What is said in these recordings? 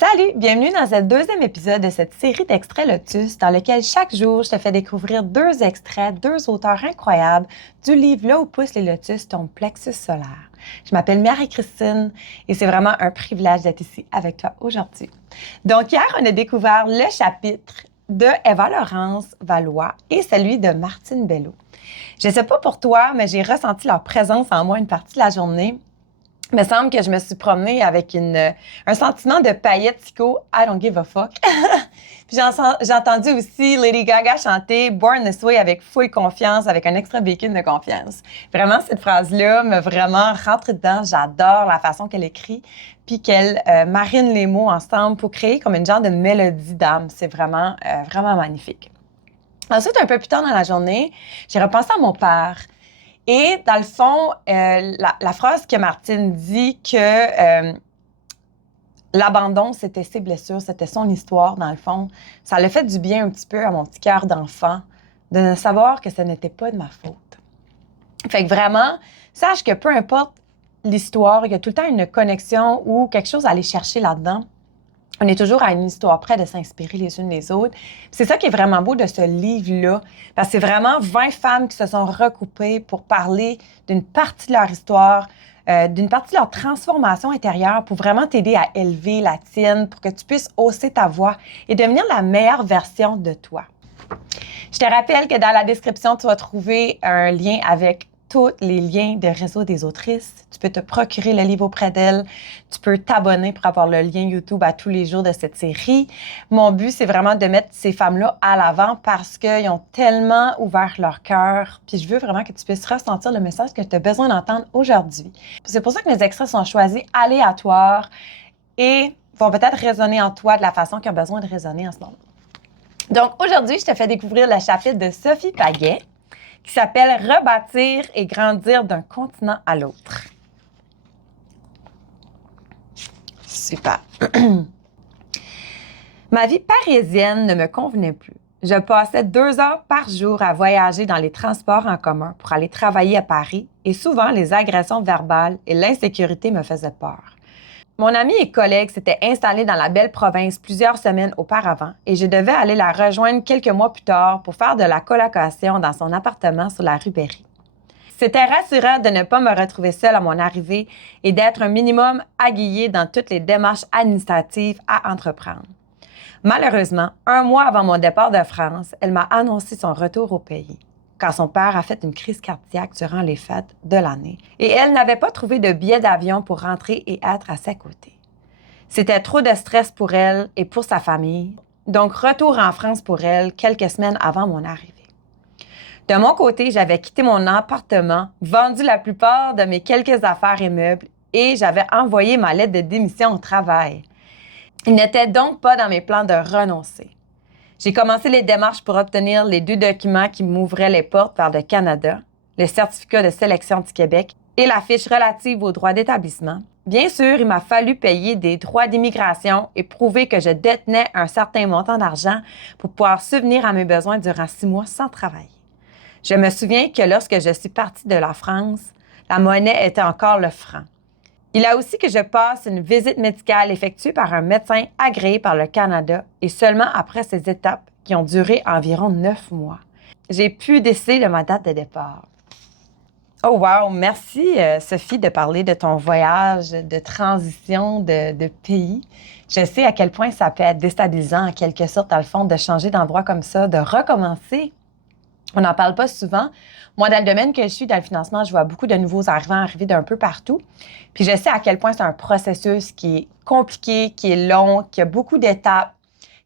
Salut, bienvenue dans ce deuxième épisode de cette série d'extraits Lotus dans lequel chaque jour je te fais découvrir deux extraits, deux auteurs incroyables du livre Là où poussent les lotus, ton plexus solaire. Je m'appelle Marie-Christine et c'est vraiment un privilège d'être ici avec toi aujourd'hui. Donc hier, on a découvert le chapitre de Eva-Laurence Valois et celui de Martine Bello. Je ne sais pas pour toi, mais j'ai ressenti leur présence en moi une partie de la journée. Il me semble que je me suis promenée avec un sentiment de paillettes psycho, I don't give a fuck. Puis j'ai entendu aussi Lady Gaga chanter Born This Way avec full confiance, avec un extra bacon de confiance. Vraiment, cette phrase-là me vraiment rentre dedans. J'adore la façon qu'elle écrit, puis qu'elle marine les mots ensemble pour créer comme une genre de mélodie d'âme. C'est vraiment, vraiment magnifique. Ensuite, un peu plus tard dans la journée, j'ai repensé à mon père. Et dans le fond, la phrase que Martine dit que l'abandon, c'était ses blessures, c'était son histoire, dans le fond, ça l'a fait du bien un petit peu à mon petit cœur d'enfant de savoir que ce n'était pas de ma faute. Fait que vraiment, sache que peu importe l'histoire, il y a tout le temps une connexion ou quelque chose à aller chercher là-dedans. On est toujours à une histoire près de s'inspirer les unes les autres. Puis c'est ça qui est vraiment beau de ce livre-là, parce que c'est vraiment 20 femmes qui se sont recoupées pour parler d'une partie de leur histoire, d'une partie de leur transformation intérieure pour vraiment t'aider à élever la tienne, pour que tu puisses hausser ta voix et devenir la meilleure version de toi. Je te rappelle que dans la description, tu vas trouver un lien avec tous les liens de réseau des autrices. Tu peux te procurer le livre auprès d'elles. Tu peux t'abonner pour avoir le lien YouTube à tous les jours de cette série. Mon but, c'est vraiment de mettre ces femmes-là à l'avant parce qu'ils ont tellement ouvert leur cœur. Puis je veux vraiment que tu puisses ressentir le message que tu as besoin d'entendre aujourd'hui. C'est pour ça que mes extraits sont choisis aléatoires et vont peut-être résonner en toi de la façon qu'ils ont besoin de résonner en ce moment. Donc aujourd'hui, je te fais découvrir le chapitre de Sophie Pagay, qui s'appelle « Rebâtir et grandir d'un continent à l'autre ». Super. Ma vie parisienne ne me convenait plus. Je passais 2 heures par jour à voyager dans les transports en commun pour aller travailler à Paris et souvent les agressions verbales et l'insécurité me faisaient peur. Mon amie et collègue s'était installée dans la belle province plusieurs semaines auparavant et je devais aller la rejoindre quelques mois plus tard pour faire de la colocation dans son appartement sur la rue Berry. C'était rassurant de ne pas me retrouver seule à mon arrivée et d'être un minimum aguillée dans toutes les démarches administratives à entreprendre. Malheureusement, 1 mois avant mon départ de France, elle m'a annoncé son retour au pays, quand son père a fait une crise cardiaque durant les fêtes de l'année et elle n'avait pas trouvé de billet d'avion pour rentrer et être à ses côtés. C'était trop de stress pour elle et pour sa famille, donc retour en France pour elle quelques semaines avant mon arrivée. De mon côté, j'avais quitté mon appartement, vendu la plupart de mes quelques affaires et meubles et j'avais envoyé ma lettre de démission au travail. Il n'était donc pas dans mes plans de renoncer. J'ai commencé les démarches pour obtenir les 2 documents qui m'ouvraient les portes vers le Canada, le certificat de sélection du Québec et la fiche relative aux droits d'établissement. Bien sûr, il m'a fallu payer des droits d'immigration et prouver que je détenais un certain montant d'argent pour pouvoir subvenir à mes besoins durant 6 mois sans travailler. Je me souviens que lorsque je suis partie de la France, la monnaie était encore le franc. Il a aussi que je passe une visite médicale effectuée par un médecin agréé par le Canada et seulement après ces étapes qui ont duré environ 9 mois, j'ai pu décider de ma date de départ. Oh wow! Merci Sophie de parler de ton voyage de transition de pays. Je sais à quel point ça peut être déstabilisant en quelque sorte, dans le fond, de changer d'endroit comme ça, de recommencer. On n'en parle pas souvent. Moi, dans le domaine que je suis, dans le financement, je vois beaucoup de nouveaux arrivants arriver d'un peu partout. Puis je sais à quel point c'est un processus qui est compliqué, qui est long, qui a beaucoup d'étapes,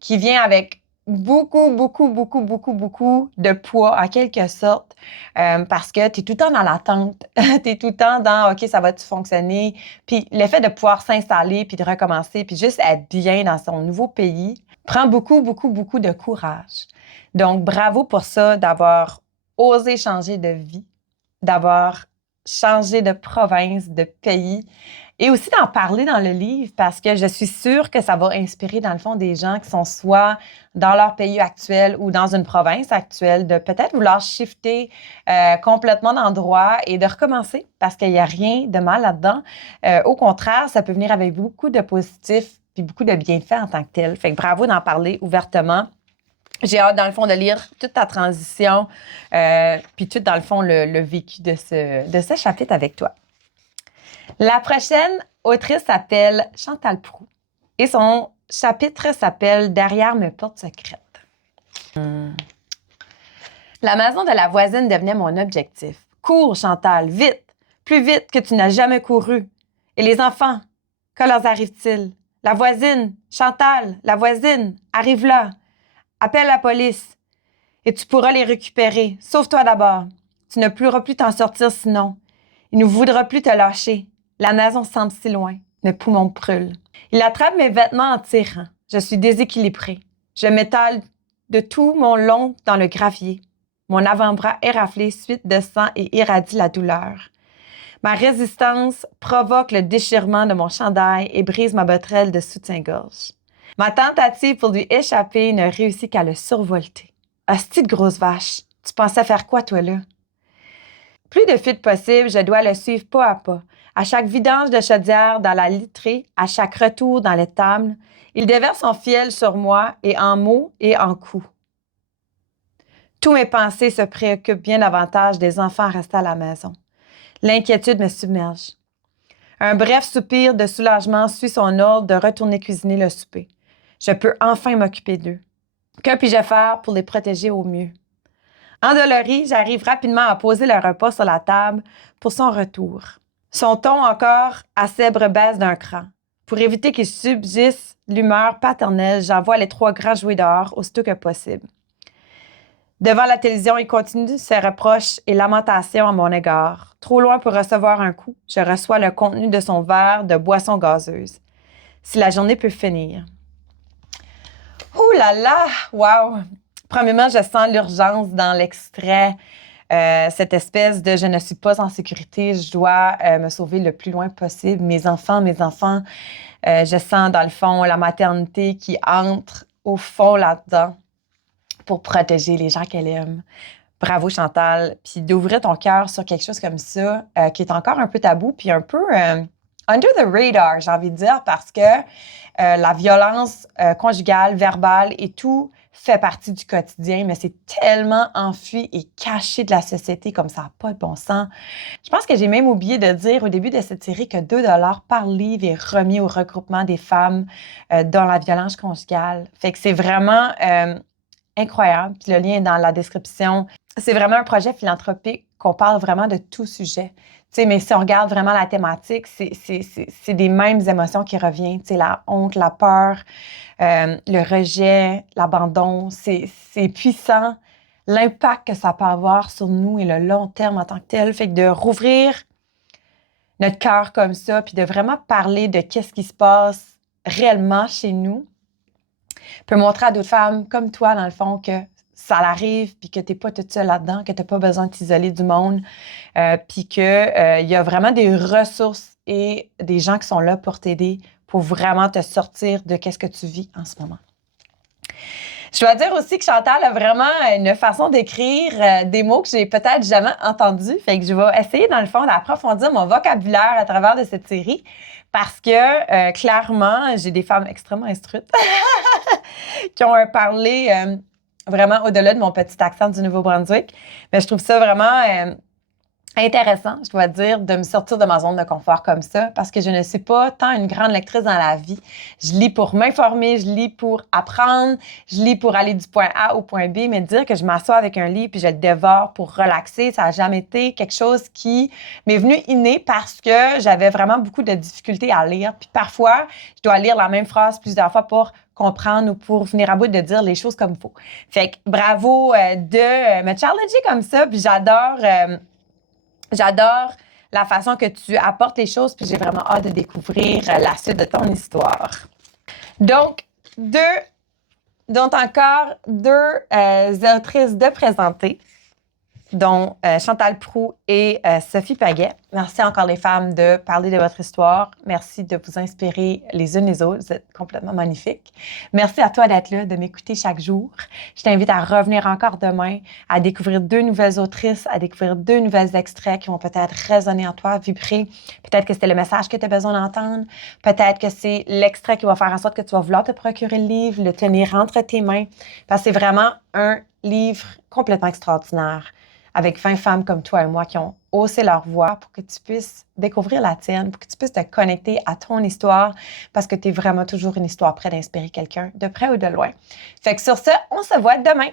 qui vient avec beaucoup de poids, en quelque sorte, parce que tu es tout le temps dans l'attente. Tu es tout le temps dans « OK, ça va-tu fonctionner? » Puis le fait de pouvoir s'installer, puis de recommencer, puis juste être bien dans son nouveau pays, prend beaucoup de courage. Donc, bravo pour ça, d'avoir osé changer de vie, d'avoir changé de province, de pays, et aussi d'en parler dans le livre parce que je suis sûre que ça va inspirer, dans le fond, des gens qui sont soit dans leur pays actuel ou dans une province actuelle, de peut-être vouloir shifter complètement d'endroit et de recommencer parce qu'il n'y a rien de mal là-dedans. Au contraire, ça peut venir avec beaucoup de positifs. puis beaucoup de bienfaits en tant que tel. Fait que bravo d'en parler ouvertement. J'ai hâte, dans le fond, de lire toute ta transition, puis tout, dans le fond, le vécu de ce chapitre avec toi. La prochaine autrice s'appelle Chantal Proulx et son chapitre s'appelle « Derrière mes portes secrètes ». La maison de la voisine devenait mon objectif. Cours, Chantal, vite, plus vite que tu n'as jamais couru. Et les enfants, que leur arrive-t-il? La voisine, Chantal, la voisine, arrive là. Appelle la police et tu pourras les récupérer. Sauve-toi d'abord. Tu ne pourras plus t'en sortir sinon. Il ne voudra plus te lâcher. La maison semble si loin. Mes poumons brûlent. Il attrape mes vêtements en tirant. Je suis déséquilibrée. Je m'étale de tout mon long dans le gravier. Mon avant-bras éraflé suite de sang et irradie la douleur. Ma résistance provoque le déchirement de mon chandail et brise ma bottelle de soutien-gorge. Ma tentative pour lui échapper ne réussit qu'à le survolter. Hostie de grosse vache, tu pensais faire quoi, toi, là? Plus de fuite possible, je dois le suivre pas à pas. À chaque vidange de chaudière dans la literie, à chaque retour dans l'étable, il déverse son fiel sur moi et en mots et en coups. Tous mes pensées se préoccupent bien davantage des enfants restés à la maison. L'inquiétude me submerge. Un bref soupir de soulagement suit son ordre de retourner cuisiner le souper. Je peux enfin m'occuper d'eux. Que puis-je faire pour les protéger au mieux? Endolorie, j'arrive rapidement à poser le repas sur la table pour son retour. Son ton encore acèbre baisse d'un cran. Pour éviter qu'il subsiste l'humeur paternelle, j'envoie les 3 grands jouer dehors aussitôt que possible. Devant la télévision, il continue ses reproches et lamentations à mon égard. Trop loin pour recevoir un coup, je reçois le contenu de son verre de boisson gazeuse. Si la journée peut finir. Ouh là là! Wow! Premièrement, je sens l'urgence dans l'extrait, cette espèce de « je ne suis pas en sécurité, je dois me sauver le plus loin possible. Mes enfants. » Je sens dans le fond la maternité qui entre au fond là-dedans pour protéger les gens qu'elle aime. Bravo, Chantal. Puis d'ouvrir ton cœur sur quelque chose comme ça, qui est encore un peu tabou, puis un peu under the radar, j'ai envie de dire, parce que la violence conjugale, verbale et tout fait partie du quotidien, mais c'est tellement enfui et caché de la société comme ça n'a pas de bon sens. Je pense que j'ai même oublié de dire au début de cette série que 2 $ par livre est remis au regroupement des femmes dans la violence conjugale. Fait que c'est vraiment incroyable. Puis le lien est dans la description. C'est vraiment un projet philanthropique qu'on parle vraiment de tout sujet. Tu sais, mais si on regarde vraiment la thématique, c'est des mêmes émotions qui reviennent. Tu sais, la honte, la peur, le rejet, l'abandon. C'est puissant. L'impact que ça peut avoir sur nous et le long terme en tant que tel. Fait que de rouvrir notre cœur comme ça, puis de vraiment parler de qu'est-ce qui se passe réellement chez nous, peut montrer à d'autres femmes comme toi, dans le fond, que ça arrive, puis que tu n'es pas toute seule là-dedans, que tu n'as pas besoin de t'isoler du monde, puis qu'il y a vraiment des ressources et des gens qui sont là pour t'aider, pour vraiment te sortir de qu'est-ce que tu vis en ce moment. Je dois dire aussi que Chantal a vraiment une façon d'écrire des mots que j'ai peut-être jamais entendus. Fait que je vais essayer, dans le fond, d'approfondir mon vocabulaire à travers de cette série parce que, clairement, j'ai des femmes extrêmement instruites qui ont un parler vraiment au-delà de mon petit accent du Nouveau-Brunswick. Mais je trouve ça vraiment intéressant, je dois dire, de me sortir de ma zone de confort comme ça parce que je ne suis pas tant une grande lectrice dans la vie. Je lis pour m'informer, je lis pour apprendre, je lis pour aller du point A au point B, mais dire que je m'assois avec un livre puis je le dévore pour relaxer, ça n'a jamais été quelque chose qui m'est venu inné parce que j'avais vraiment beaucoup de difficultés à lire. Puis parfois, je dois lire la même phrase plusieurs fois pour comprendre ou pour venir à bout de dire les choses comme il faut. Fait que bravo de me challenger comme ça, puis J'adore la façon que tu apportes les choses, puis j'ai vraiment hâte de découvrir la suite de ton histoire. Donc, encore deux autrices de présenter, dont Chantal Proulx et Sophie Pagay. Merci encore les femmes de parler de votre histoire. Merci de vous inspirer les unes les autres. Vous êtes complètement magnifiques. Merci à toi d'être là, de m'écouter chaque jour. Je t'invite à revenir encore demain, à découvrir 2 nouvelles autrices, à découvrir 2 nouvelles extraits qui vont peut-être résonner en toi, vibrer. Peut-être que c'était le message que tu as besoin d'entendre. Peut-être que c'est l'extrait qui va faire en sorte que tu vas vouloir te procurer le livre, le tenir entre tes mains. Parce que c'est vraiment un livre complètement extraordinaire, avec 20 femmes comme toi et moi qui ont haussé leur voix pour que tu puisses découvrir la tienne, pour que tu puisses te connecter à ton histoire, parce que tu es vraiment toujours une histoire près d'inspirer quelqu'un, de près ou de loin. Fait que sur ce, on se voit demain.